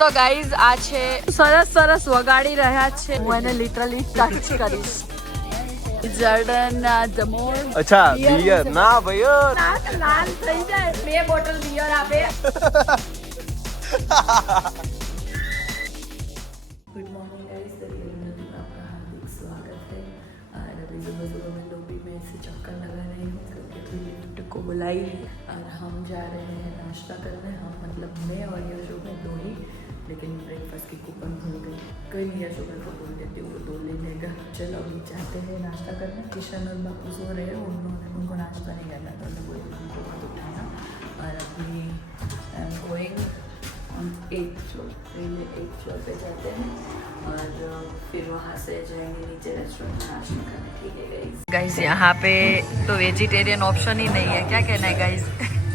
તો ગાઈઝ આ છે સરસ સરસ વગાડી રહ્યા છે. હું એને લિટરલી ટચ કરીશ. જર્ડન જમોર. અચ્છા બિયર ના ભાઈ નાક લાલ થઈ જાય. 2 બોટલ બિયર આપે. गुड मॉर्निंग गाइस, आपका हार्दिक स्वागत है. और अभी सुबह मैं लॉबी में से चक्कर लगा रही हूँ क्योंकि अभी लिफ्ट को बुलाई और हम जा रहे हैं नाश्ता करने. हम मतलब मैं और यशो में 2 ही, लेकिन ब्रेकफास्ट की कूपन भूल गई. कोई नहीं, यशो को बोल देती हूँ, वो 2 ले लेगा. चलो अभी जाते हैं नाश्ता करने. किशन और बापू सो रहे हैं, उनको नाश्ता नहीं करना तो उन्हें बोले उनको मत उठाना. और अभी I am going 8th floor पे जाते हैं और फिर वहाँ से जाएंगे नीचे रेस्टोरेंट में नाश्ता करने. ठीक है गाइस. यहाँ पे तो वेजिटेरियन ऑप्शन ही नहीं है. क्या कहना है गाइस?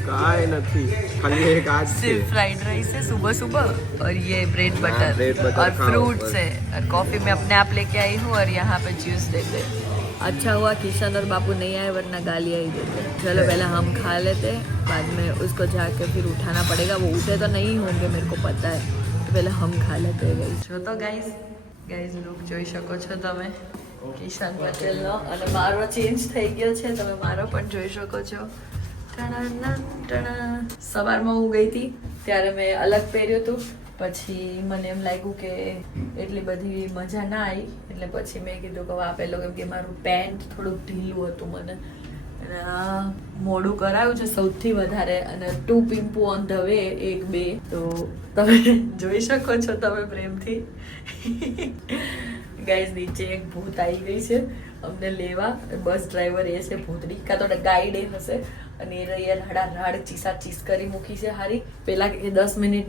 काय નથી ખાલી એક आज सिर्फ फ्राइड राइस है सुबह सुबह और ये ब्रेड बटर और फ्रूट्स है और कॉफी मैं अपने आप लेके आई हूँ और यहाँ पे जूस देते. अच्छा हुआ किशन और बापू नहीं आए वरना गालियाँ ही देते. चलो पहले हम खा लेते, बाद में उसको जाके फिर उठाना पड़ेगा. वो उठे तो नहीं होंगे मेरे को पता है, तो पहले हम खा लेते हैं गाइस. જો તો ગાઈઝ લુક જોઈ શકો છો તમે. કિશન પટેલનો અને મારો ચેન્જ થઈ ગયો છે, તમે મારો પણ જોઈ શકો છો. સવારમાં હું ગઈ હતી ત્યારે મેં અલગ પહેર્યું હતું, પછી મને એમ લાગ્યું કે એટલી બધી મજા ના આવી, એટલે પછી મેં કીધું કે આ પહેલો કેમ કે મારું પેન્ટ થોડુંક ઢીલું હતું મને અને આ મોડું કરાવ્યું છે સૌથી વધારે અને 2 પિમ્પુ ઓન ધ વે 1-2 તો તમે જોઈ શકો છો તમે પ્રેમથી. ગાઈઝ નીચે એક ભૂત આવી ગઈ છે અમને લેવા. બસ ડ્રાઈવર એ છે ભૂતડી, કાં તો ગાઈડ એ હશે અને એ રહ્યા રાડ ચીસ કરી મૂકી છે હારી. પેલા કે 10 મિનિટ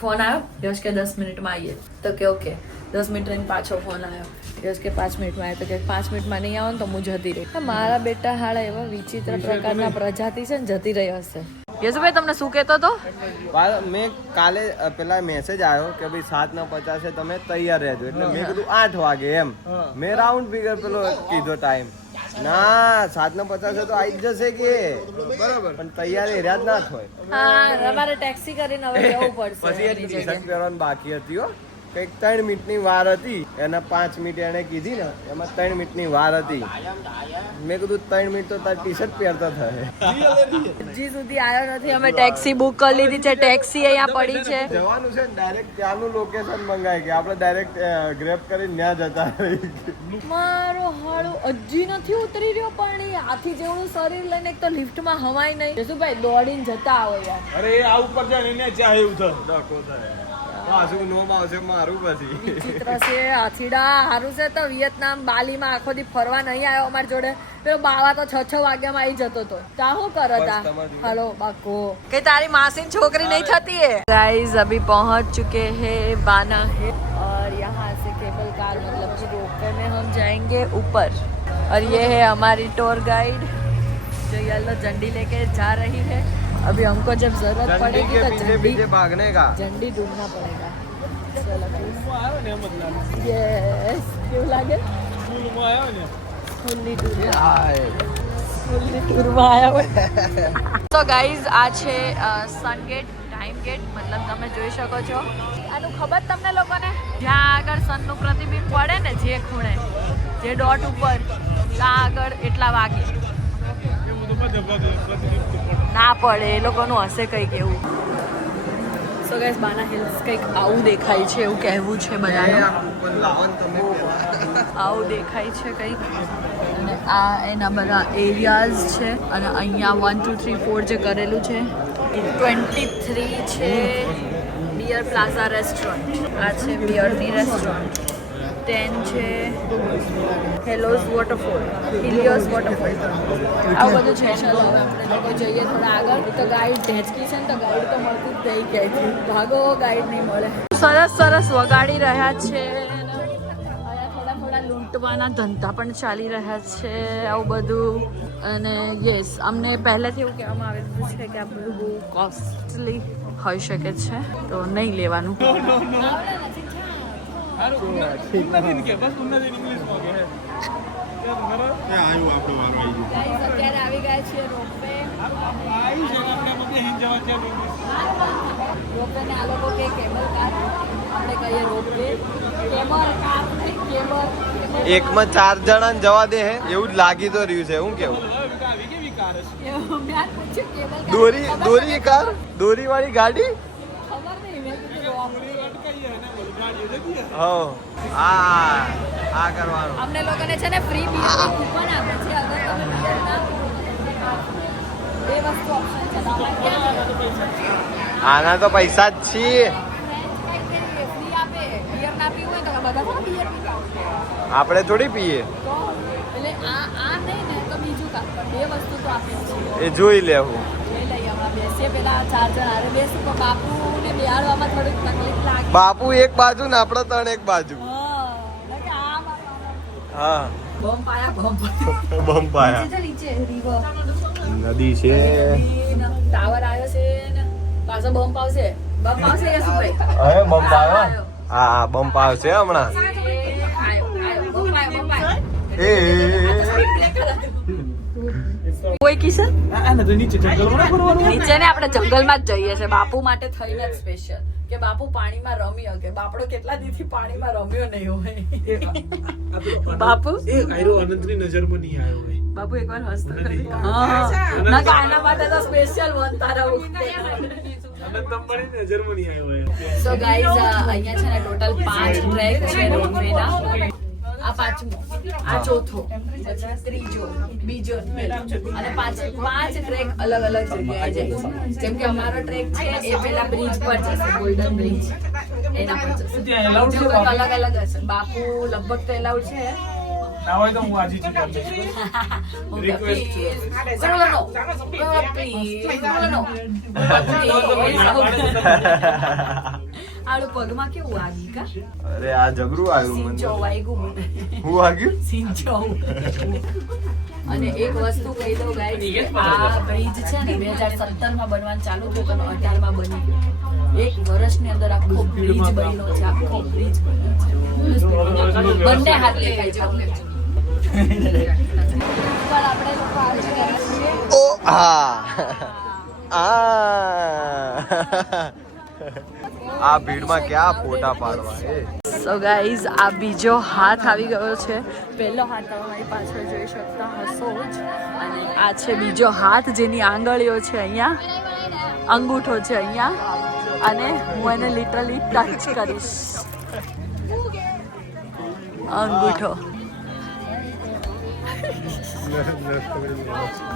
ફોન આવ્યો, યશ કે 10 મિનિટમાં આવીએ, તો કે ઓકે 10 મિનિટ રહીને પાછો ફોન આવ્યો, યશ કે 5 મિનિટમાં આવ્યો, તો કે 5 મિનિટમાં નહીં આવો ને તો હું જતી રહી. મારા બેટા હાળા એવા વિચિત્ર પ્રકારના પ્રજાતિ છે ને જતી રહી હશે. યશુભાઈ તમને શું કહેતો હતો? મેં કાલે પેલા મેસેજ આવ્યો કે ભાઈ 7:50 તમે તૈયાર રહેજો, એટલે મેં કીધું 8 વાગે એમ. મેં રાઉન્ડ ફિગર પેલો કીધો ટાઈમ ના 7:50 તો આવી જ જશે કે બરાબર, પણ તૈયારી રહ્યા જ ના હોય. હા અમારે ટેક્સી કરીને હવે જવું પડશે. પછી ટી શર્ટ પહેરવાની બાકી હતી હો, કંઈક 3 મિનિટની વાર હતી. એના 5 મિનિટ એને કીધી ને એમાં 3 મિનિટની વાર હતી. મેં કીધું 3 મિનિટ તો તાર ટી શર્ટ પહેરતા થાય. હજી સુધી આવ્યો નથી. અમે ટેક્સી બુક કરી લીધી છે, ટેક્સી અહીંયા પડી છે. જવાનું છે ડાયરેક્ટ ત્યાંનું લોકેશન મંગાય કે આપણે ડાયરેક્ટ ગ્રેબ કરીને ત્યાં જતા રહી. મારો હાડો હજી નથી ઉતરી રહ્યો પાણી. હાથી જેવડું શરીર લઈને એક તો લિફ્ટમાં હવાય નહીં. જસુભાઈ દોડીને જતા આવો યાર. અરે આ ઉપર જાય ને ચા એવું થાય ડકો થાય. પાછું નોમ આવશે મારું પછી. વિચિત્ર છે હાથીડા. હારું છે તો વિયેતનામ બાલીમાં આખો દી ફરવા નહીં આવ્યો અમારી જોડે. પેલો બાવા તો 6 વાગ્યામાં આવી જતો હતો. તા શું કરતા? हेलो बाको કે તારી માસી છોકરી નહીં થતી है. गाइस अभी पहुंच चुके हैं बाना है और यहाँ से केबल कार मतलब कि रोपवे में हम जाएंगे ऊपर. और ये है हमारी टूर गाइड जो येलो झंडी लेके जा रही है. अभी हमको जब जरूरत पड़ेगी तो पीछे भागने का झंडी ढूंढना पड़ेगा. यस क्यों लागे फुल्ली ટૂરમાં આવ્યા હોય. તો ગાઈઝ આ છે સનગેટ ટાઈમ ગેટ, મતલબ તમે જોઈ શકો છો. આનું ખબર તમને લોકોને? જ્યાં આગળ સનનું પ્રતિબિંબ પડે ને જે ખૂણે જે ડોટ ઉપર ત્યાં આગળ એટલા વાગે ના પડે એ લોકોનું હશે કંઈક એવું. સો ગાઈઝ બાના હિલ્સ કંઈક આવું દેખાય છે એવું કહેવું છે બધાનું. આવું દેખાય છે કંઈક અને આ એના બધા એરિયાઝ છે અને અહીંયા 1 2 3 4 જે કરેલું છે. 23 છે બિયર પ્લાઝા રેસ્ટોરન્ટ. આ છે બિયરની રેસ્ટોરન્ટ. 10 છે હેલોઝ વોટરફોલ, હિલિયોસ વોટરફોલ. આવું બધું છે. ચલો હવે આપણે લોકો જઈએ થોડા આગળ. તો ગાઈડ ઢેચકી છે ને તો ગાઈડ તો મળતું જ થઈ ક્યાંયથી. ભાગો ગાઈડ નહીં મળે. સરસ સરસ વગાડી રહ્યા છે. લૂંટવાના ધંધા પણ ચાલી રહ્યા છે આવું બધું. અને યસ અમને પહેલેથી એવું કહેવામાં આવેલું છે કે આ બધું બહુ કોસ્ટલી હોઈ શકે છે તો નહીં લેવાનું. અત્યારે આવી ગયા છીએ રોપવે. રોપવે ને આ લોકો કે કેબલ કાર એકમાં 4 જણાને જવા દે હે એવું જ લાગી તો રહ્યું છે. હું કેવું દોરી વાળી ગાડી આ કરવાનું. અમને લોકોને છે ને ફ્રી બીયર કૂપન આપે છે અગર તમે બીયર ના બે વસ્તુ ઓપ્શન છે તમારે ક્યાં આના તો પૈસા જ છીએ. ફ્રી આપે બીયર ના પીવું હોય તો બધા થોડા બીયર પીતા આપણે થોડી પીએ તો એટલે આ નહીં ને તો બીજું કામ બે વસ્તુ તો આપે છે એ જોઈ લેવું. લઈ લઈએ હમણાં બેસીએ પેલા 4 જણ હારે બેસું તો બાપુને બેહાડવામાં થોડીક તકલીફ લાગે. બાપુ એક બાજુ ને આપણે 3 એક બાજુ. હા બમ પાયા નીચે રિવર નદી છે. ટાવર આવ્યો છે ને પાછો બમ પાવશે યશુભાઈ. હવે બમ્પ આવ્યો. હા બમ્પ આવશે હમણાં. કોઈ કિશન નીચે ને આપણે જંગલમાં જ જઈએ છે બાપુ માટે થઈને જ સ્પેશિયલ કે બાપુ પાણીમાં રમી શકે. બાપડો કેટલા દીથી પાણીમાં રમ્યો નહીં હોય. બાપુ અનંતની નજરમાં નહીં આવ્યો હોય. બાપુ એકવાર હસતો ના કાયના માટે તો સ્પેશિયલ વન તારા નજરમાં નહીં આવ્યો હોય. સો ગાઈઝ અહીંયા છે ને ટોટલ 5 ટ્રેક છે રોપવેના. આ પાંચમો, આ ચોથો, પછી ત્રીજો, બીજો અને પાંચ ટ્રેક અલગ અલગ જગ્યાએ જાય છે. જેમ કે અમારો ટ્રેક છે એ પેલા બ્રિજ પર જશે, ગોલ્ડન બ્રિજ એના પર જશે. અલગ અલગ હશે. બાપુ લગભગ તો એલાઉડ છે ના હોય તો હું આજે જ કરી દઈશ. રિક્વેસ્ટ છે. આડું પગમાં કેવું વાગી કા? અરે આ જબરું આવ્યું મને. સિંચો વાગ્યું મને. હું વાગ્યું? સિંચો. અને એક વસ્તુ કહી દઉં ગાઈસ, આ બ્રિજ છે ને 2017 માં બનવાનું ચાલુ થયું તો 18 માં બની ગયું. એક વર્ષની અંદર આખો બ્રિજ બન્યો છે. આખો બ્રિજ બન્યો છે. બંને હાથ દેખાય છે અમને. પર આપણે લોકો આવી ગયા છીએ. ઓ હા આ ભીડમાં ક્યાં ફોટા પાડવા એ. સો ગાઈઝ આ બીજો હાથ આવી ગયો છે. પહેલો હાથ તમે મારી પાછળ જોઈ શકતા હશો જ. અને આ છે બીજો હાથ જેની આંગળીઓ છે અહીંયા, અંગૂઠો છે અહીંયા, અને હું એને લિટરલી ટચ કરીશ. અંગૂઠો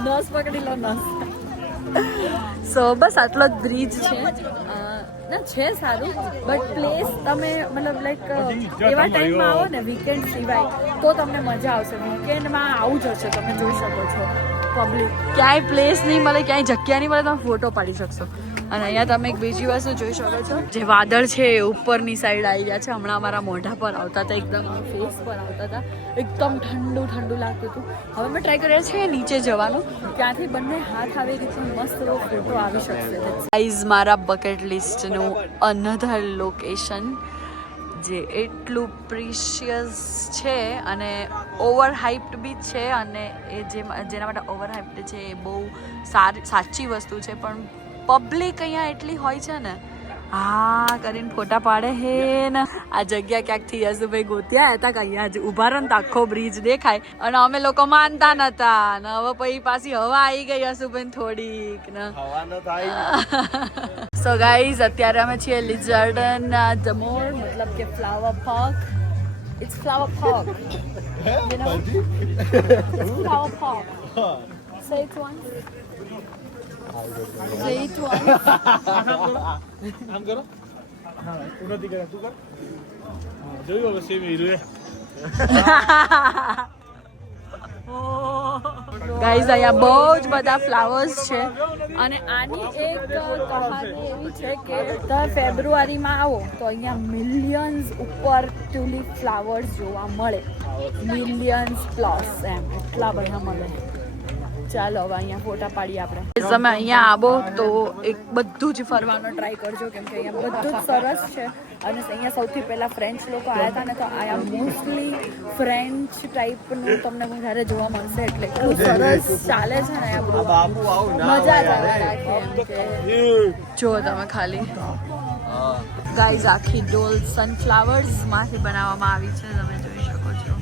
નસ પકડી લો નસ. સો બસ આટલો જ બ્રિજ છે. ના છે સારું બટ પ્લેસ તમે મતલબ લાઈક એવા ટાઈમમાં આવો ને વીકેન્ડ સિવાય તો તમને મજા આવશે. વીકેન્ડમાં આવું જ હશે. તમે જોઈ શકો છો પબ્લિક ક્યાંય પ્લેસ નહીં મળે, ક્યાંય જગ્યા નહીં મળે, તમે ફોટો પાડી શકશો. અને અહીંયા તમે એક બીજી વસ્તુ જોઈ શકો છો, જે વાદળ છે એ ઉપરની સાઈડ આવી ગયા છે. હમણાં અમારા મોઢા પર આવતા હતા, એકદમ ફેસ પર આવતા હતા, એકદમ ઠંડુ ઠંડુ લાગતું હતું. હવે અમે ટ્રાય કરીએ છીએ નીચે જવાનું, ત્યાંથી બંને હાથ આવી રીતે મસ્ત એવો ફોટો આવી શકશે. ગાઈઝ મારા બકેટ લિસ્ટનું અનધર લોકેશન જે એટલું પ્રિશિયસ છે અને ઓવર હાઇપ્ડ બી છે. અને એ જેના માટે ઓવર હાઇપ્ડ છે એ બહુ સાચી વસ્તુ છે. પણ પબ્લિક અહીંયા એટલી હોય છે ને, હા કરીને ફોટા પાડે હે ને. આ જગ્યા ક્યાંકથી યશુભાઈ ગોત્યા હતા કે અહીંયા જ ઊભા રહો ને તો આખો બ્રિજ દેખાય. અને અમે લોકો માનતા નતા ને હવે પછી પાછી હવા આવી ગઈ યશુભાઈ થોડીક ને. સો ગાઈઝ અત્યારે અમે છીએ લિઝર્ડન જમોર, મતલબ કે flower park. It's flower park, you know, flower park. Say it once. Say it once. આમ કરો. હા તું નથી કરે, તું કર. જોયું હવે સેમ હીરો એ. ગાઈઝ અહીંયા બહુ જ બધા ફ્લાવર્સ છે. અને આની એક કહાની એવી છે કે તમે ફેબ્રુઆરીમાં આવો તો અહીંયા મિલિયન્સ ઉપર ટ્યુલિપ ફ્લાવર્સ જોવા મળે. મિલિયન્સ પ્લસ એમ એટલા બધા મળે. ચાલો હવે અહીંયા ફોટા પાડીએ આપણે. તમે અહીંયા આવો તો એક બધું જ ફરવાનો ટ્રાય કરજો, કેમ કે અહીંયા બધું જ સરસ છે. અને અહીંયા સૌથી પહેલાં ફ્રેન્ચ લોકો આવ્યા હતા ને, તો અહીંયા મોસ્ટલી ફ્રેન્ચ ટાઈપનું તમને વધારે જોવા મળશે. એટલે એટલું સરસ ચાલે છે ને અહીંયા, મજા જ આવે રાખે એમ કે જો તમે ખાલી. ગાઈઝ આખી ડોલ સનફ્લાવર્સમાંથી બનાવવામાં આવી છે, તમે જોઈ શકો છો.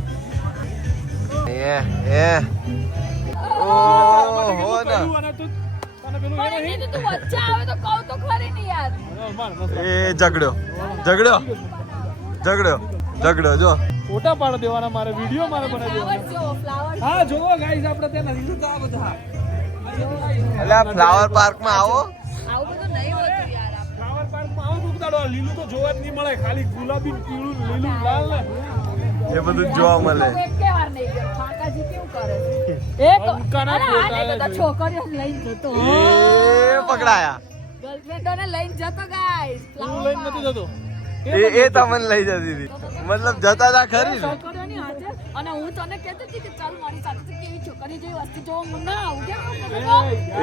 ઓહો ને અને તું તને પેલું એ નહીં તું વચ્ચે આવે તો કહું તો ખરી ને યાર. એ ઝઘડ્યો જો ફોટા પાડ દેવાના મારે વિડિયો મારે બનાવી ફ્લાવર દેવાના જો ફ્લાવર. હા જોવો ગાઈસ આપણે ત્યાં નથી જોતા આ બધા એટલે આ ફ્લાવર પાર્ક માં આવો આવું બધું નહીં હોતું યાર. ફ્લાવર પાર્કમાં આવો તો દાડો લીલું તો જોવા જ નહીં મળે ખાલી ગુલાબી પીળું લીલું લાલ ને એ બધું જોવા મળે એક કે વાર નહીં ગયો. કાકાજી કેવું કરે છે? એક અંકાના અરે ફોટા આને તો જોઈ. છોકરીઓ લઈને જતો. એ પકડાયા ગર્લફ્રેન્ડોને લઈને જતો ગાઈસ. તું લઈને નથી જતો એ તમને લઈ જતી હતી મતલબ જતા હતા ખરી ને છોકરીઓની હાથે અને હું તને કહેતી હતી કે ચાલ મારી સાથે તો કેવી છોકરી જેવી વસ્તી જોવા હું ના આવું કેમ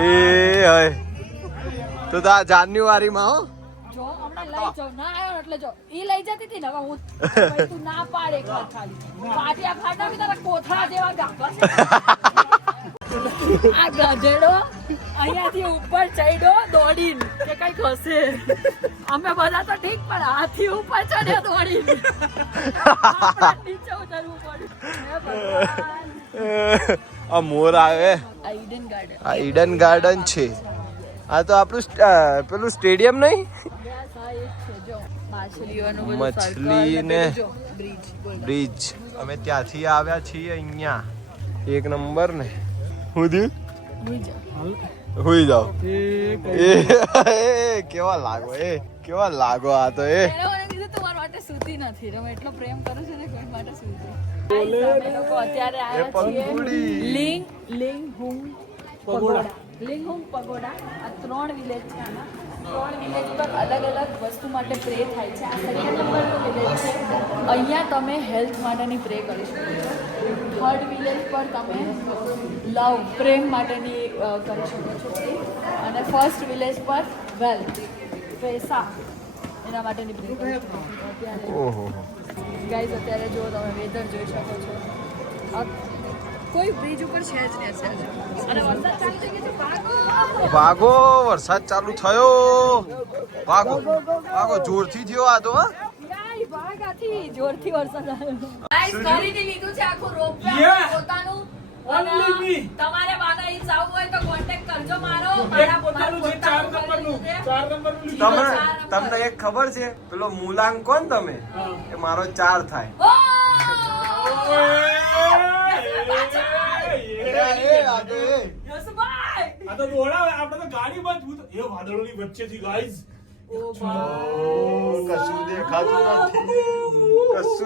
એ હોય તો આ જાન્યુઆરીમાં હો જો હમણાં લઈ જાઉં ના આવ્યો એટલે જો ઈ લઈ જતી હતી ને હવે હું પછી તું ના પાડ એક વાર ખાલી પાટિયા ફાટા બી તારા કોથળા જેવા ગાભા છે. આ ગધેડો અહીંયાથી ઉપર ચડ્યો દોડીને કે કઈક હશે અમે બધા તો ઠીક પણ હાથી ઉપર ચડ્યો દોડીને આપણે નીચે ઉતરવું પડ્યું હે ભગવાન. આ મોર આવે આ ઈડન ગાર્ડન આ ઈડન ગાર્ડન છે આ તો આપણું પેલું સ્ટેડિયમ નહીં માછલીઓનું બધું મછલી circle ને જો બ્રિજ બ્રિજ અમે ત્યાંથી આવ્યા છીએ અહીંયા એક નંબર ને હું થયું હુઈ જાઓ એ એ કેવા લાગો આ તો એ તમારા માટે સૂતી નથી તમે એટલો પ્રેમ કરો છો ને કોઈ માટે સૂતી અમે લોકો અત્યારે આવ્યા છીએ લિંગહુંગ પગોડા આ 3 વિલેજ છે આના 3 વિલેજ પર અલગ અલગ વસ્તુ માટે પ્રે થાય છે આ સેકન્ડ નંબરનો વિલેજ છે અહીંયા તમે હેલ્થ માટેની પ્રે કરી શકો છો થર્ડ વિલેજ પર તમે લવ પ્રેમ માટેની કરી શકો છો અને ફર્સ્ટ વિલેજ પર વેલ્થ પૈસા એના માટેની પ્રે કરી શકો છો અત્યારે ઓહો ગાઈઝ અત્યારે જો તમે વેધર જોઈ શકો છો કોઈ બ્રિજ ઉપર છે જ નહીં અને વરસાદ ચાલુ થઈ ગયો છે ભાગો વરસાદ ચાલુ થયો ભાગો જોરથી થયો આ તો હા ભાગાથી જોરથી વરસાદ આવ્યો ગાઈઝ ખરીદી લીધું છે આખું રોપવે પોતાનું અને તમારે વાના ઈ જાવું હોય તો કોન્ટેક્ટ કરજો મારો મારા પોતાનું છે 4 નંબરનું તમને એક ખબર છે પેલો મુલાંગ કોણ તમે એ મારો 4 થાય આ તો દોડા આપણે તો ગાડી માં ભૂત એ વાદળોની વચ્ચેથી ગાઈઝ કશું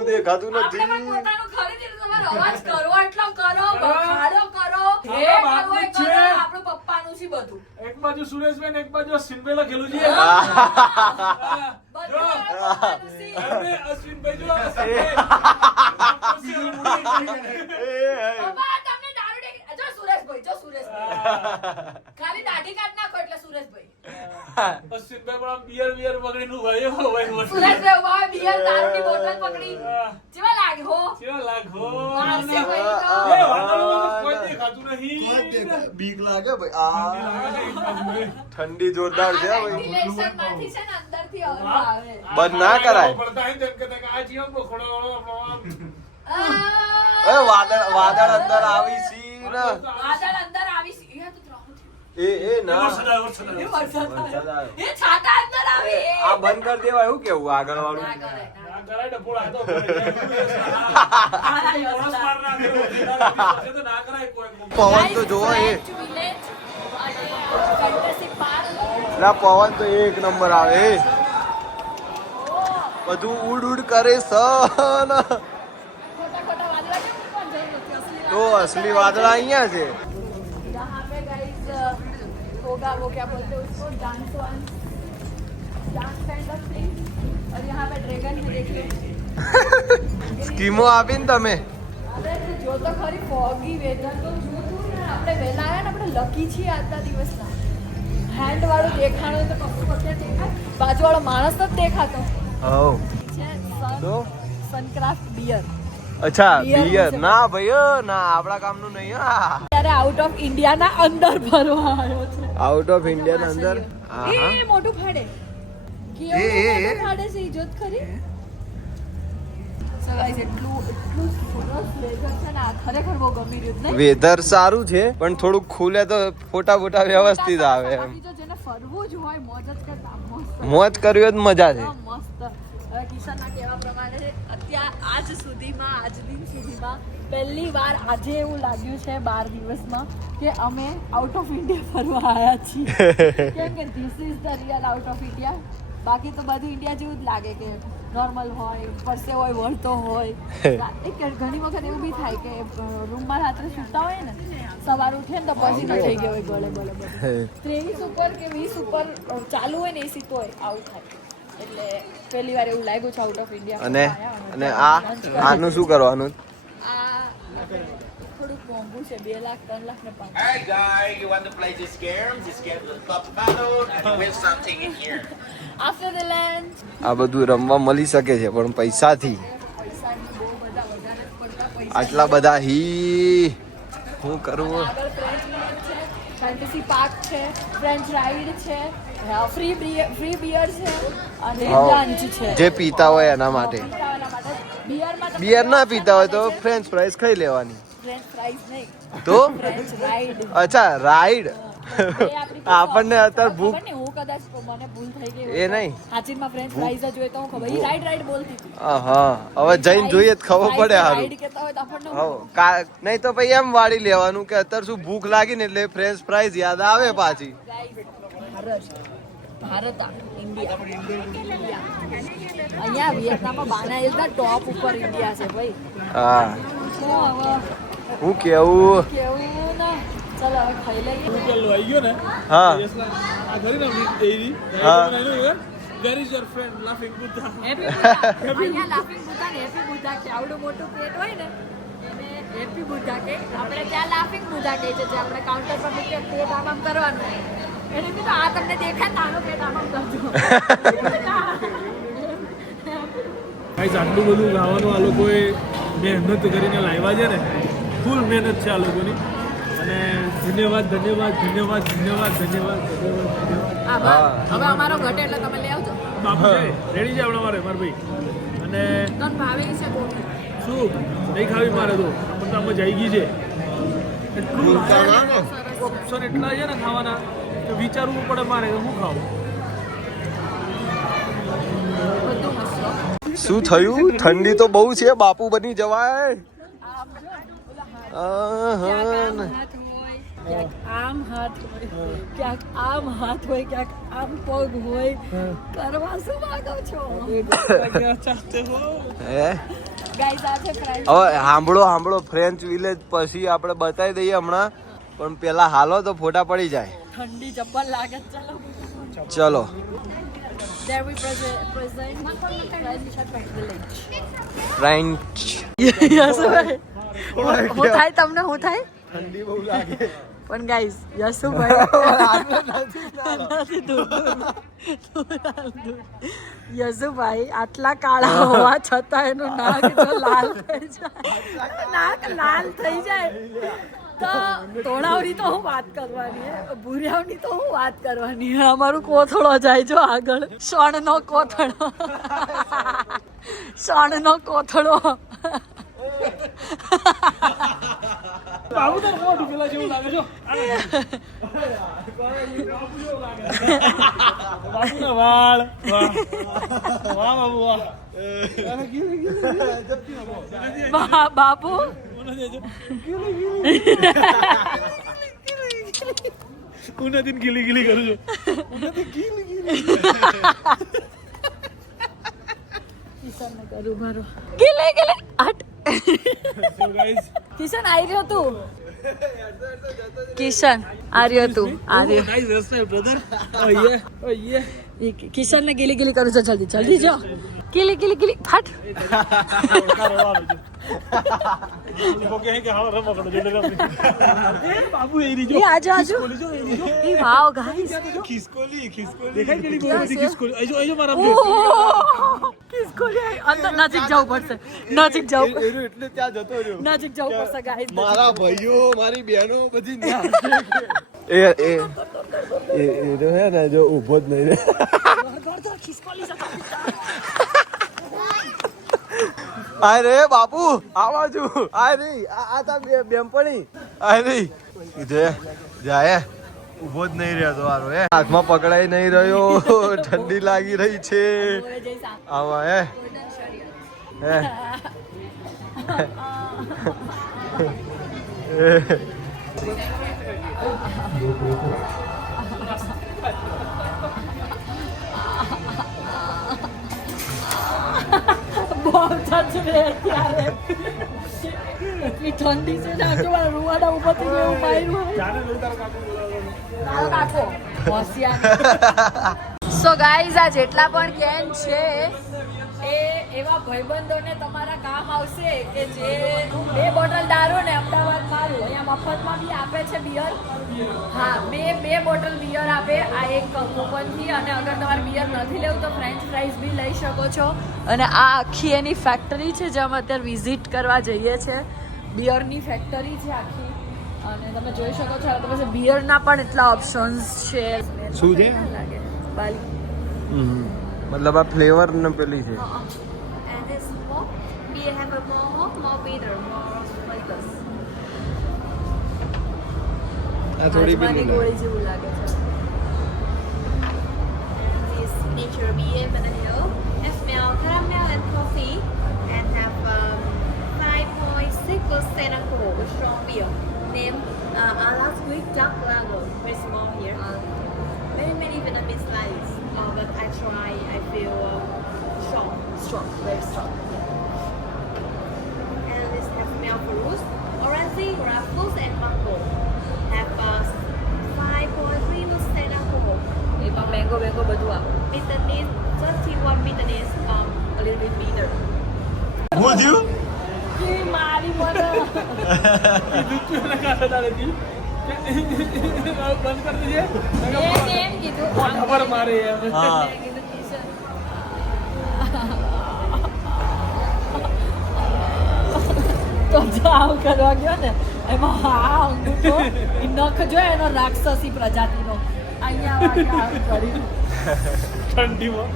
દેખાતું નથી પોતાનું ખરીદી લીધું તમારો અવાજ કરો એટલો કરો બખાડો કરો હે કરો એ કરો આપણું પપ્પાનું છે બધું એક બાજુ સુરેશભાઈ ને એક બાજુ અશ્વિનભાઈ લખેલું છે બધું પપ્પાનું છે અરે અશ્વિનભાઈ જો પપ્પા તમને દારૂ દે જો સુરેશભાઈ ખાલી દાઢી કાઢ નાખો એટલે સુરેશભાઈ અશ્વિનભાઈ પણ બિયર વગડીનું ભાઈ સુરેશભાઈ ઉભા બિયર દારૂની બોટલ પકડી જેવા લાગે હો કેવા લાગો મારશે ભાઈ તો એ વાદળોમાં તો કોઈ દેખાતું નહીં બીક લાગે ભાઈ ઠંડી જોરદાર છે ભાઈ વેન્ટિલેશનમાંથી છે ને અંદરથી હવા આવે બંધ ના કરાય પડતા હે તેમ કે આ જીવન બખોડો એ વાદળ અંદર આવી સી ને વાદળ અંદર આવી સી એ તો ત્રાહું થયું એ ના એ વરસાદ આવ્યો. એ છાતા અંદર આવી આ બંધ કરી દેવાય શું કેવું આગળ વાળું ના કરાય આ કરાય ડપોળ આ તો પરસ ના માર ના કરો તો ના કરાય કોઈ પવન તો જોવો એ ના પવન તો એક નંબર આવે બધું ઉડ કરે સન તો असली वादळ અહીંયા છે यहाँ पे गाइस होगा वो क्या बोलते हैं उसको डांस काइंड ऑफ थिंग और यहाँ पे ड्रैगन है देखिए સ્કીમો આપીને તમે અરે તું જો તો ખરી ફોગી વેધર તો જોતું ને આપણે વહેલા આવ્યા ને આપણે લકી છીએ આજના દિવસના હેન્ડ વાળું દેખાણું તો કશું અત્યારે દેખાય બાજુવાળો માણસ તો જ દેખાતો હવ છે તો સનક્રાફ્ટ બિયર અચ્છા Beer બિયર છે. ના ભાઈ ના આપણા કામનું નહીં હા ત્યારે આઉટ ઓફ ઇન્ડિયાના અંદર ફરવા આવ્યો છે આઉટ ઓફ ઇન્ડિયા ના અંદર હા એ હા મોટું ફાડે એ, કેવું એ. મોટું ફાડે છે ઈ જોત ખરી સો ગાઈસ એટલું સરસ વેધર છે ને, આ ખરેખર બહુ ગમી રહ્યું છે. વેધર સારું છે પણ થોડુંક ખુલે તો ફોટા વ્યવસ્થિત આવે એમ. જેને ફરવું જ હોય મોજ જ કરતા મસ્ત મોજ કરવી હોય તો મજા છે. મસ્ત. હવે કિશનના કહેવા પ્રમાણે આજ દિન સુધીમાં પહેલી વાર આજે એવું લાગ્યું છે 12 દિવસમાં કે અમે આઉટ ઓફ ઇન્ડિયા ફરવા આવ્યા છીએ. કેમ કે this is the real out of India. બાકી તો બધું ઇન્ડિયા જેવું જ લાગે કે નોર્મલ હોય, પરસે હોય, વળતો હોય. ઘણી વખત એવું બી થાય કે રૂમમાં રાત્રે સૂતા હોય ને, સવાર ઉઠે ને તો પસીનો થઈ ગયો હોય ગળે બળે. 23 ઉપર કે 20 ઉપર ચાલુ હોય ને એસી તોય આવું થાય. એટલે પહેલી વાર એવું લાગ્યું છે આઉટ ઓફ ઇન્ડિયા. અને આનું શું કરવાનું? આ થોડુંક મોંઘું છે, 2 લાખ 3 લાખ ને 5 lakh. Hey guy, you want to play this game? This game is pop balloon and you win something in here. After the lunch આ બધું રમવા મળી શકે છે પણ પૈસાથી. પૈસાની બહુ બધા વધારે પડતા પૈસા. આટલા બધા હું કરું? આગળ ફ્રેન્ચ લેન્ડ છે, ફેન્ટસી પાર્ક છે, ફ્રેન્ચ રાઈડ છે, ફ્રી બિયર છે અને લંચ છે. જે પીતા હોય એના માટે. બિયરમાં બિયર ના પીતા હોય તો ફ્રેન્ચ ફ્રાઈઝ ખાઈ લેવાની. ફ્રેન્ચ ફ્રાઈઝ નહીં, તો ફ્રેન્ચ રાઈડ. અચ્છા, રાઈડ. આપણને અત્યારે ભૂખ ખબર નહીં, હું કદાચ મને ભૂલ થઈ ગઈ એ નહીં. હાચીમાં ફ્રેન્ચ ફ્રાઈઝ જ હોય તો હું ખબર. ઈ રાઈડ બોલતી હતી. હા, હવે જઈને જોઈએ તો ખબર પડે. હારું. રાઈડ કહેતા હોય તો આપણને નહીં તો પછી એમ વાળી લેવાનું કે અત્યારે શું ભૂખ લાગી ને એટલે ફ્રેન્ચ ફ્રાઈઝ યાદ આવે પાછી. ભારત ઇન્ડિયા. અહીંયા વિયેતનામમાં બનાવેલા ટોપ ઉપર ઇન્ડિયા છે ભાઈ. હા, શું હવે હું કેવું કેવું ને. ચાલો હવે ખાઈ લઈએ. પેલું આવી ગયો ને હા આ ખરી ને ડેરી હા. Where is your friend laughing Buddha. અહીંયા લાફિંગ બુદ્ધા ને હેપી બુદ્ધા કે આવડું મોટું પેટ હોય ને એને હેપી બુદ્ધા કે. આપણે ત્યાં લાફિંગ બુદ્ધા કહે છે. જે આપણે કાઉન્ટર પર મૂકીએ પેટ આમ કરવાનું. એને કીધું આ તમને દેખાય ને આનો પેટ આમ કરજો. ગાઈસ આટલું બધું ખાવાનું આ લોકોએ મહેનત કરીને લાવ્યા છે ને, ફૂલ મહેનત છે આ લોકોની. અને ધન્યવાદ. હવે અમારો ઘટે એટલે તમે લઈ આવજો. બાપુ છે રેડી છે આપણા મારા ભાઈ. અને તને ભાવે છે બહુ. શું નહીં ખાવી મારે તો પણ આમાં જઈ ગઈ છે. એટલું ઓપ્શન એટલા છે ને ખાવાના કે વિચારવું પડે મારે કે હું ખાવું. બધું મસ્ત. શું થયું? ઠંડી તો બહુ છે, બાપુ બની જવાય. આમ હાથ હોય, ક્યાંક આમ હાથ હોય, ક્યાંક આમ પગ હોય. કરવા શું માંગો છો? હે ગાઈસ આ છે ફ્રેન્ચ. હવે સાંભળો ફ્રેન્ચ વિલેજ પછી આપણે બતાવી દઈએ હમણાં, પણ પેલા હાલો તો ફોટા પડી જાય. ઠંડી જબ્બર લાગે. ચલો. There we present French village. French. Yasubhai હું થાય તમને હું થાય ઠંડી બહુ લાગે પણ ગાઈસ યસુભાઈ આટલા કાળા હોવા છતાં એનું નાક જો લાલ થઈ જાય, નાક લાલ થઈ જાય તો તોડાવની તો હું વાત કરવાની હે, ભૂર્યાવની તો હું વાત કરવાની હે. અમારું કોથળો જાય જો આગળ, શણનો કોથળો. શણનો કોથળો. બાબુ તો મોઢું પેલા જેવું લાગે છો. બાબુના વાળ વાહ બાબુ વાહ. બાપુ ઉનાદીન ગીલી ગીલી કરું છું. કિશન ને કરું મારો ગીલે ગીલે હટ. So guys, કિશન આવી રહ્યો તું, કિશન આ રહ્યો તું, આ રહ્યો. nice hairstyle, brother. Oh yeah. Kishan ને ગીલી ગીલી કરું છું. જલ્દી જલ્દી જો. ગીલી ગીલી ગીલી ફટ. બાબુ એ રીજો. એ આજો આજો. એ વાવ ગાઈસ. ખિસકોલી દેખાય કે નહીં? ખિસકોલી આજો મારા ખિસકોલી અંદર નજીક જવું પડશે, નજીક જવું પડશે, એટલે ત્યાં જતો રહ્યો. નજીક જવું પડશે ગાઈસ. મારા ભાઈઓ મારી બહેનો બધી એ હે ને જો ઊભો જ નહીં રે. આ રે બાપુ આ બાજુ આ રે આ તા બેમપણી આ રે જે જાય ઉભો જ નહીં રહેતો હારો હાથમાં પકડાઈ નહીં રહ્યો ઠંડી લાગી રહી છે આમાં હે એટલી ઠંડી છે રૂવાડા ઉભા થઈ ગયું માર્યું સો ગાઈઝ આ જેટલા પણ કેન છે એ એવા ભાઈબંધોને તમારા કામ આવશે કે જે 2 બોટલ દારૂ ને અમદાવાદ મારું અહીંયા મફતમાં બી આપે છે બિયર હા બે બોટલ બિયર આપે આ એક કૂપનથી અને અગર તમારે બિયર નથી લેવું તો ફ્રેન્ચ ફ્રાઈઝ બી લઈ શકો છો અને આ આખી એની ફેક્ટરી છે જે અમે અત્યારે વિઝિટ કરવા જઈએ છીએ બિયરની ફેક્ટરી છે આખી અને તમે જોઈ શકો છો તો પછી બિયરના પણ એટલા ઓપ્શન્સ છે શું છે લાગે બાલી મતલબ આ ફ્લેવર ને પેલી છે And this more beer have a more bitter, more flavors. આ થોડી આજમાની પેલી ગોળી જેવું લાગે છે. This nature beer vanilla has smell caramel and coffee and have 5.6% alcohol. A strong beer. Name last week dark lager. Very small here. Many Vietnamese likes, but I try. I feel strong, very strong. And this have smell fruits, orange, raspberries, and mango. Have 5.3% alcohol. એમાં mango બધું આવે. Bitterness, 31 bitterness, a little bit bitter. હું થયું એ મારી મને બંધ કરી દીજે એમ કીધું ખબર મારે એમ હા મેં કીધું કિશન તો જો આવું કરવા ગયો ને એમાં હા અંગૂઠો એ નખ જો એનો રાક્ષસી પ્રજાતિનો અહીંયા આમ કરી ઠંડીમાં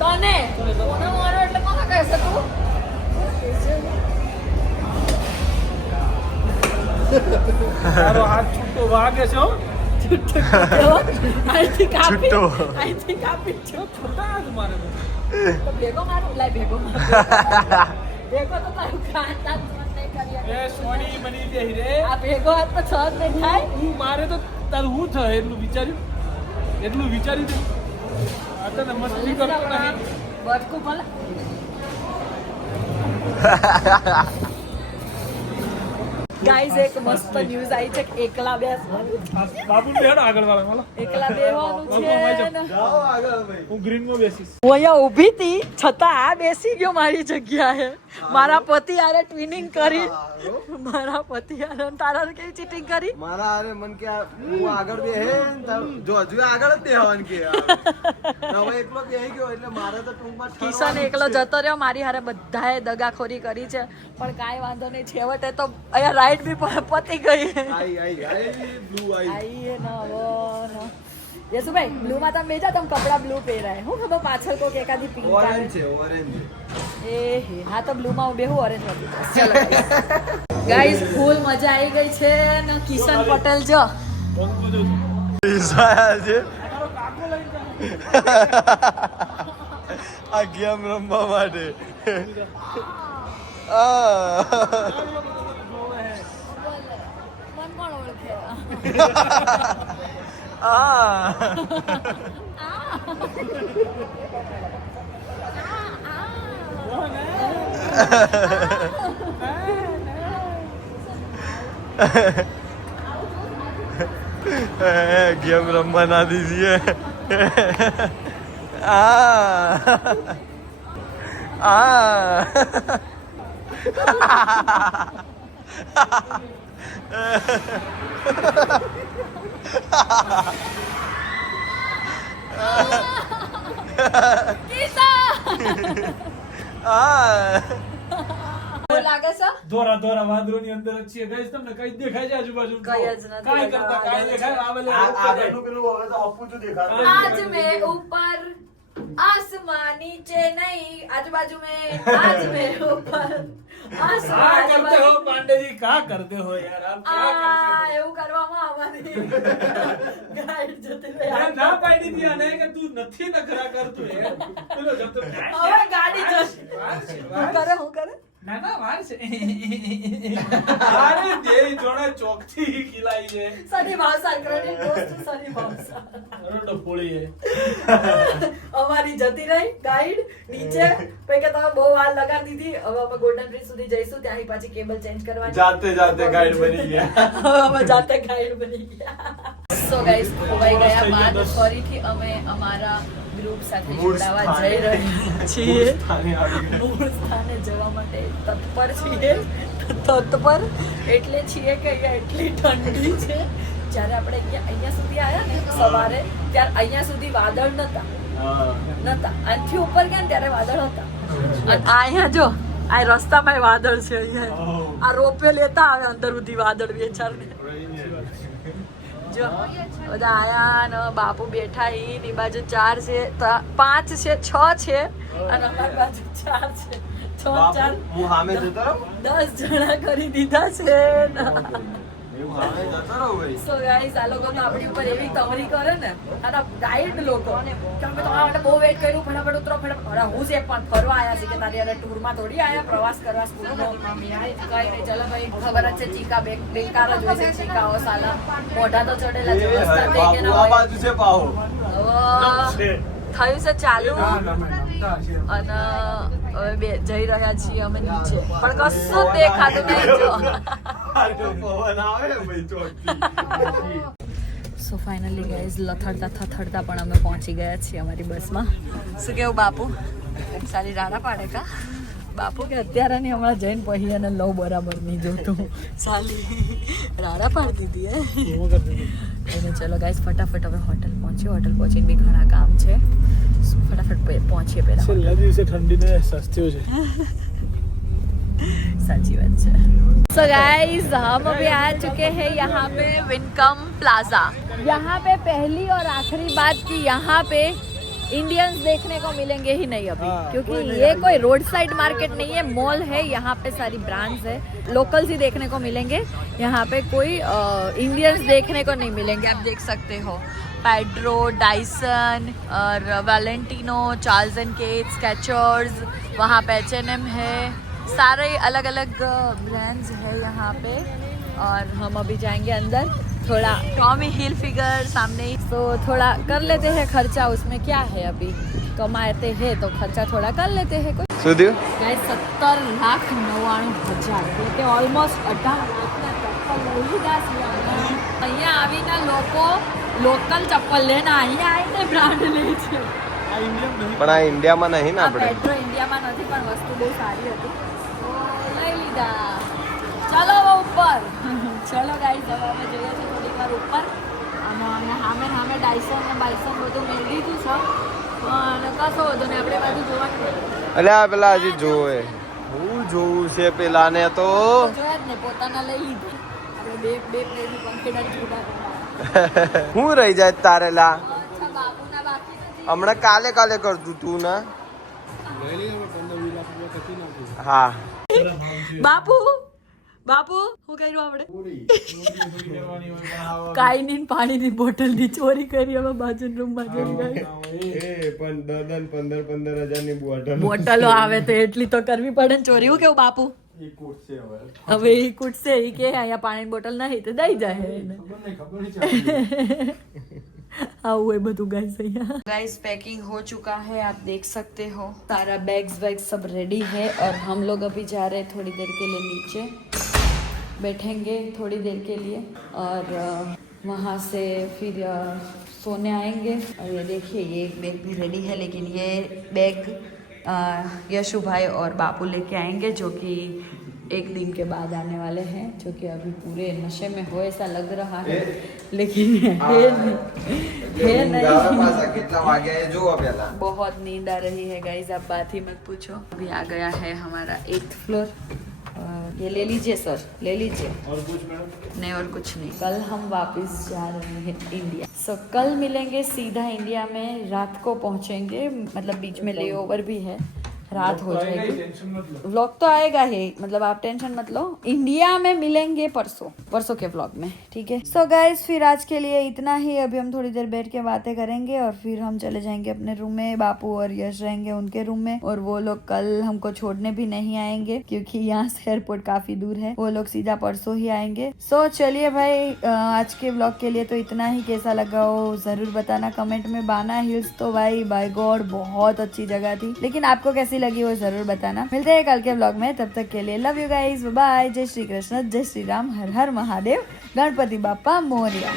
તને કોને મારો એટલે કોને કહેશે તું તારો હાથ છૂટો વાગે છે હો. અહીંથી કાપી છૂટો. અહીંથી કાપી છો છૂટા જ મારે તો. તો ભેગો મારું લાય ભેગો મારું ભેગો તો તારું ખાતા જ મન નહીં કરી શકે. એ સોની બની બેહી રે આ ભેગો હાથ તો છ જ નહીં થાય હું મારે તો તારું શું થાય એટલું વિચાર્યું છે આ તને મસ્તી કરતો નહીં બટકું ભલે ગાઈઝ એક મસ્ત ન્યૂઝ આવી છે કે એકલા બેસવાનું બાબુ બેડ આગળ વાળા માલો એકલા બેસવાનું છે ને જાઓ આગળ ભાઈ હું ગ્રીન માં બેસીશ હું અહીંયા ઊભી હતી છતાં આ બેસી ગયો મારી જગ્યાએ મારા પતિ આરે ટ્વિનિંગ કરી મારા પતિ આરે તારા કેવી ચીટિંગ કરી મારા અરે મન કે હું આગળ બેહે ને જો હજુ આગળ જ બેહવાનું કે હવે એકલો બેહી ગયો એટલે મારે તો ટૂંકમાં કિશન એકલો જતો રહ્યો મારી હારે બધાએ દગાખોરી કરી છે પણ કાંઈ વાંધો નહીં છેવટે તો અહીંયા રાઈડ બી પતી ગઈ આઈ બ્લુ આઈ આઈએ ના વો યસુભાઈ બ્લુ માં તમે બેજા તમે કપડા બ્લુ પહેરાય હું ખબર પાછળ કોક એકાદી પિંક ઓરેન્જ છે ઓરેન્જ એ હે હા તો બ્લુ માં હું બેહું ઓરેન્જ માં ચલો ગાઈસ ફૂલ મજા આવી ગઈ છે ને કિશન પટેલ જો પીસાયા છે આ ગેમ રમવા માટે મન કોણ ઓળખે गेम रमवा ना दीजिए લાગે છે દોરા દોરા વાદળોની અંદર જ છીએ ગઈસ તમને કઈ દેખાય છે આજુબાજુ કઈ જ નથી કાઈ કરતા કાઈ દેખાય આવે આગળનું પેલું હવે તો અપૂતું દેખાતું આજ મેં ઉપર आसमान नीचे नहीं आजू-बाजू में आज में ऊपर क्या करते हो पांडे जी क्या करते हो यार आप क्या करते हो એવું કરવામાં આવવાની ગાઈડ જતી રહી મેં ના પાડી દી આને કે તું નથી નખરા કરતું યાર પેલો જબ તો હવે ગાડી જશે હું કરે ના ના વાર છે અરે દેઈ જોડે ચોકથી ખીલાઈ છે Sunny Bhavsar credit goes to Sunny Bhavsar અરડો ફોળી છે અમારી જતી રહી ગાઈડ નીચે પછી કે તમે બહુ વાર લગાડી દીધી હવે અમે ગોલ્ડન બ્રિજ સુધી જઈશું ત્યાંથી પાછી કેબલ ચેન્જ કરવાની જાતે જાતે ગાઈડ બની ગયા હવે અમે જાતે ગાઈડ બની ગયા સો ગાઈસ ખોવાઈ ગયા બાદ ફરીથી અમે અમારા ગ્રુપ સાથે જોડાવા જઈ રહ્યા છીએ મૂળ સ્થાને જવા માટે તત્પર છીએ તત્પર એટલે છીએ કે અહીંયા એટલી ઠંડી છે જ્યારે આપણે અહીંયા સુધી આવ્યા ને સવારે ત્યારે અહીંયા સુધી વાદળ નતા આથી ઉપર ગયા ને ત્યારે વાદળ હતા અને અહીંયા જો આ રસ્તામાં વાદળ છે અહીંયા આ રોપે લેતા આવે અંદર સુધી વાદળ વેચારને જો બધા આયા ને બાપુ બેઠા ઈ બાજુ 4 છે 5 છે 6 છે અને અમારી બાજુ 4 છે 6 4 હું સામે જતો રહું 10 જણા કરી દીધા છે હું સામે જતો રહું ભાઈ સો ગાઈસ આ લોકો તો આપણી ઉપર એવી તવરી કરે ને અને ગાઈડ લોકો કે અમે તમારા માટે બહુ વેઇટ કર્યું ફટાફટ ઉતરો ફટાફટ અરે હું છે પણ ફરવા આયા છે કે તારી યાર ટૂરમાં થોડી આયા પ્રવાસ કરવા સ્કૂલનો કઈ નહીં ચલો ભાઈ ખબર જ છે ચીકા બેકાર જ હોય છે ચીકાઓ સાલા મોઢા તો ચડેલા છે રસ્તા તે કે ના આ હોય બાજુ છે પાહો હવે થયું છે ચાલુ અને હવે જઈ રહ્યા છીએ અમે નીચે પણ કશું દેખાતું નહીં જો પવન આવે ભાઈ ચોકથી સો ફાઇનલી ગાઈઝ લથડતા થથડતા પણ અમે પહોંચી ગયા છીએ અમારી બસમાં શું કેવું બાપુ સારી રાડા પાડે કા બાપુ કે અત્યારે નહીં હમણાં જઈને પછી અને લવ બરાબર નહીં જોતું સાલી રાડા પાડી દીધી એને ચલો ગાઈઝ ફટાફટ હવે હોટલ પહોંચીને બી ઘણા કામ છે फटाफट पहुंचिए पहला छेल्ला દિવસે ઠંડીને સસ્ત્યો છે सच्ची बात है सो गाइस हम अभी आ चुके हैं यहाँ पे विनकम प्लाजा यहाँ पे पहली और आखिरी बात कि यहाँ पे इंडियंस देखने को मिलेंगे ही नहीं अभी क्योंकि ये कोई रोड साइड मार्केट नहीं है मॉल है यहाँ पे सारी ब्रांड्स है लोकल्स ही देखने को मिलेंगे यहाँ पे कोई इंडियंस देखने को नहीं मिलेंगे आप देख सकते हो पेड्रो डाइसन और Valentino Charles and Kate Skechers वहाँ पे H&M है सारे अलग अलग ब्रांड्स है यहाँ पे और हम अभी जाएंगे अंदर थोड़ा टॉमी हिल फिगर सामने ही तो थोड़ा कर लेते हैं खर्चा उसमें क्या है अभी कमाते हैं तो खर्चा थोड़ा कर लेते हैं कुछ શું થયું गाइस 17,99,000 એટલે કે ઓલમોસ્ટ 18 લાખના ચપ્પલ લઈ લીધા છે અહીંયા આવીને લોકો લોકલ ચપ્પલ લઈને અહીંયા આવીને બ્રાન્ડ લે છે પણ આ ઇન્ડિયામાં નહીં ને આપણે પેટ્રો ઇન્ડિયામાં નથી પણ વસ્તુ બહુ સારી હતી તો લઈ લીધા ચાલો હવે ઉપર ચલો ગાઈસ હવે અમે જઈએ છીએ થોડીક વાર ઉપર અને અમે સામે ડાયસન ને બાયસન બધું મેળવી દીધું છે અને કશો વધુ ને આપણે બાજુ જોવાનું એટલે આ પેલા હજી જોવે હું જોવું છે પેલાને તો જોયા જ ને પોતાના લઈ લીધી આપણે બે પ્લેટની પંખેડા જુદા હું રહી જાય તારે લા અચ્છા બાબુના બાકી નથી હમણાં કાલે કરતું તું ને હા બાપુ શું કર્યું આપણે કાઈ ની પાણીની બોટલની ચોરી કરી અમે બાજુના રૂમમાં જઈ ગયા પણ 15,000 ની બોટલો આવે તો એટલી તો કરવી પડે ને ચોરી હું કેવું બાપુ હવે એ કૂટશે એ કે અહીંયા પાણીની બોટલ નહીં તો દઈ જાય એને આવું है બધું गाइस અહીંયા गाइस पैकिंग हो चुका है आप देख सकते हो सारा बैग्स सब रेडी है और हम लोग अभी जा रहे हैं थोड़ी देर के लिए नीचे बैठेंगे थोड़ी देर के लिए और वहाँ से फिर सोने आएंगे और ये देखिए ये एक बैग भी रेडी है लेकिन ये बैग यशु भाई और बापू लेके आएंगे जो कि एक दिन के बाद आने वाले हैं जो कि अभी पूरे नशे में हो ऐसा लग रहा है लेकिन है नहीं કેટલા વાગ્યા એ જોવો પહેલા बहुत नींद आ रही है गाइज आप बात ही मत पूछो अभी आ गया है हमारा 8th फ्लोर ये ले लीजिए सर, ले लीजिए। और कुछ मैडम? नहीं और कुछ नहीं। कल हम वापस जा रहे हैं इंडिया। सो कल मिलेंगे सीधा इंडिया में, रात को पहुंचेंगे, मतलब बीच में लेओवर भी है, रात हो जाएगी। टेंशन मत लो। व्लॉग तो आएगा ही, मतलब आप टेंशन मत लो। इंडिया में मिलेंगे परसों के व्लॉग में, ठीक है। सो गाइस फिर आज के लिए इतना ही। अभी हम थोड़ी देर बैठ के बातें करेंगे और फिर हम चले जाएंगे अपने रूम में। बापू और यश रहेंगे उनके रूम में, और वो लोग कल हमको छोड़ने भी नहीं आएंगे क्योंकि यहाँ से एयरपोर्ट काफी दूर है। वो लोग सीधा परसों ही आएंगे। सो चलिए भाई, आज के व्लॉग के लिए तो इतना ही। कैसा लगा वो जरूर बताना कमेंट में। बाना हिल्स तो भाई बाय गॉड बहुत अच्छी जगह थी, लेकिन आपको कैसी लगी वो जरूर बताना। मिलते हैं कल के व्लॉग में, तब तक के लिए लव यू गाइस, बाय। जय श्री कृष्ण, जय श्री राम, हर हर महादेव, गणपति बाप्पा मोरया।